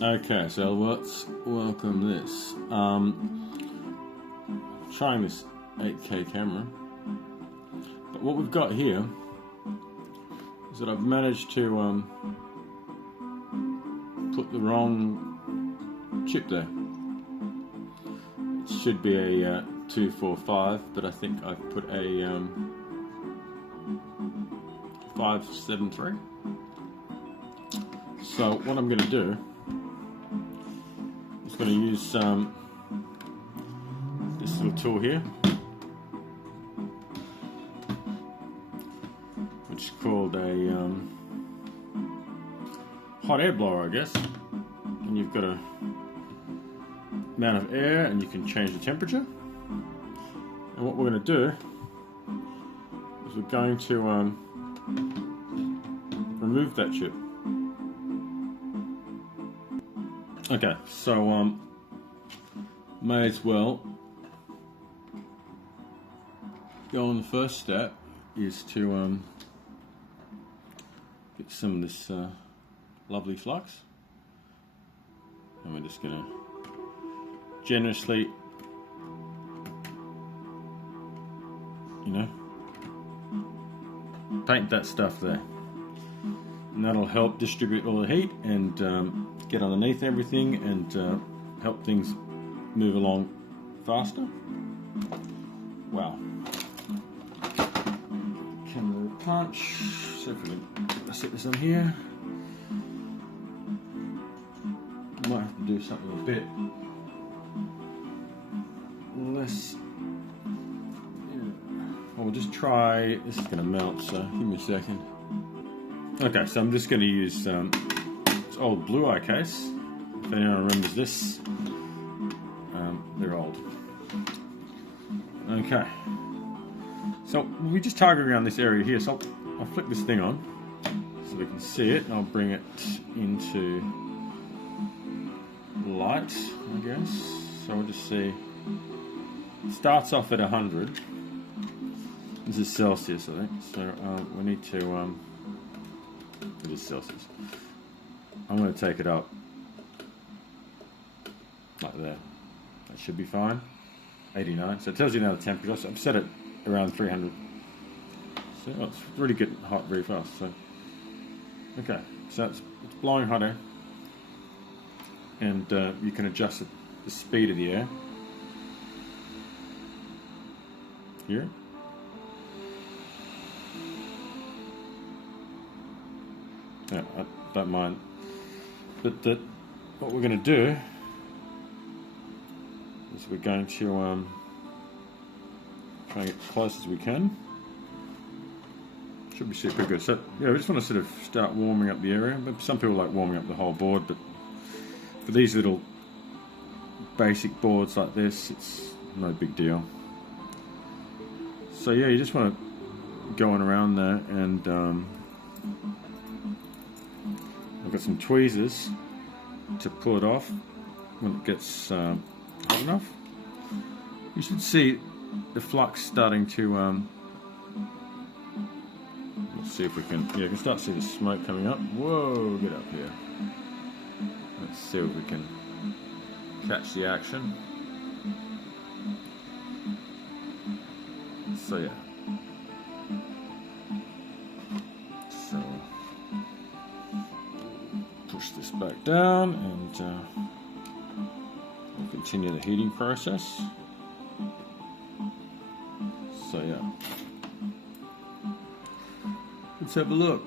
Okay, so let's welcome this. Trying this 8K camera, but what we've got here is that I've managed to put the wrong chip there. It should be a 245, but I think I've put a 573. So what I'm going to do is going to use this little tool here, which is called a hot air blower, I guess. And you've got a amount of air, and you can change the temperature. And what we're going to do is we're going to remove that chip. Okay, so may as well go on. The first step is to get some of this lovely flux, and we're just going to generously, paint that stuff there, and that'll help distribute all the heat and get underneath everything and help things move along faster. Wow. Camera punch. So if we can set this on here, might have to do something a bit less. We'll just try. This is going to melt, so give me a second. Okay, so I'm just going to use this old blue eye case. If anyone remembers this, they're old. Okay, so we just target around this area here. So I'll flick this thing on so we can see it, and I'll bring it into light, I guess. So we'll just see. It starts off at 100. This is Celsius, I think. So we need to. It is Celsius. I'm going to take it up like there. That should be fine. 89. So it tells you now the temperature. So I've set it around 300. So it's really getting hot very fast. So okay. So it's blowing hot air, and you can adjust the speed of the air here. Yeah, I don't mind, but what we're going to do is we're going to try and get as close as we can. Should be super good. So yeah, we just want to sort of start warming up the area. Some people like warming up the whole board, but for these little basic boards like this, it's no big deal. So yeah, you just want to go on around there, and I've got some tweezers to pull it off when it gets hot enough. You should see the flux starting to. Let's see if we can. Yeah, you can start to see the smoke coming up. Whoa, get up here. Let's see if we can catch the action. So yeah. So push this back down, and we'll continue the heating process. So yeah, let's have a look.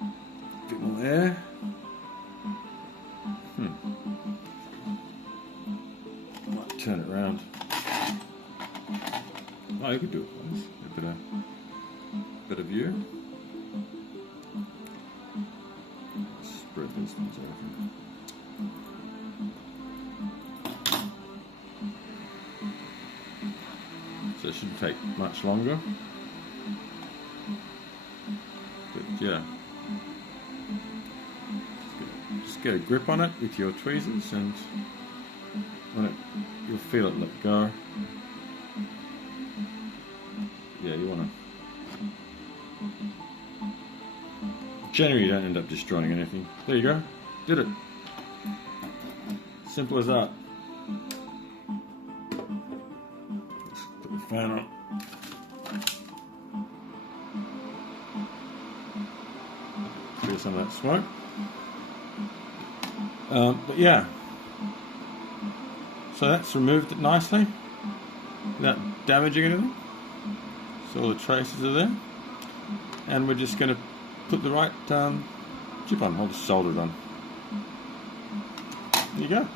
A bit more air. Might turn it around. Oh, you could do it once. A bit of view. Spread these things over. So it shouldn't take much longer. But yeah, just get a grip on it with your tweezers, and you'll feel it let go. Yeah, you want to Generally you don't end up destroying anything. There you go. Did it. Simple as that. Let's put the fan on. Clear some of that smoke. But yeah. So that's removed it nicely without damaging anything. So all the traces are there. And we're just going to put the right chip on, hold the solder on. There you go.